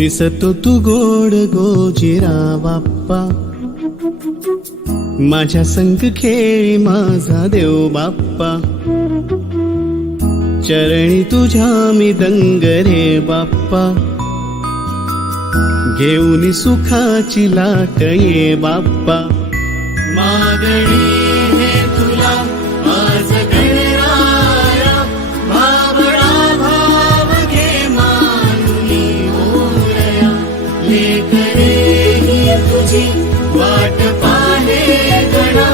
दिसतो तू गोड गोजिरा बाप्पा, माझ्या संग खेळी माझा देव बाप्पा, चरणी तुझ्या मी दंग रे बाप्पा, घेऊन सुखाची लाट ये बाप्पा, मागणी हे तुला आज गणराया, भावडा भाव घे मानुनी मोरया, लेकरे ही तुझी वाट पाहे गणा,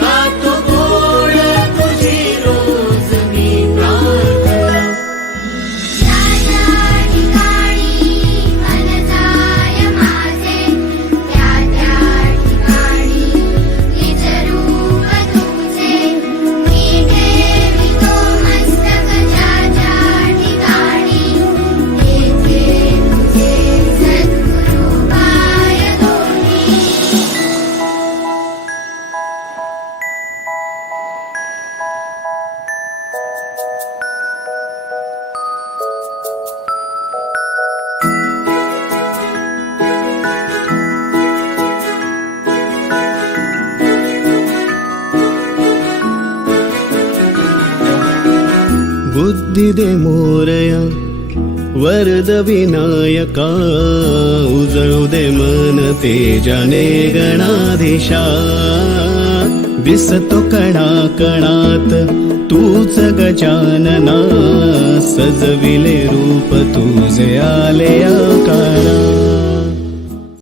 गातो गोड तुझी रोज मी प्रार्थना. त्या ठिकाणी मन जाय माझे, त्या ठिकाणी निज रूप तुझे, मी ठेवितो मस्तक ज्या ठिकाणी, तेथे तुझे सद्गुरू पाय दोन्ही. बुद्धी दे मोरया वरद विनायका, उजळू दे मन तेजाने गणाधीशा, दिसतो कणा कणात तूच गजानना, सजविले रूप तुझे आले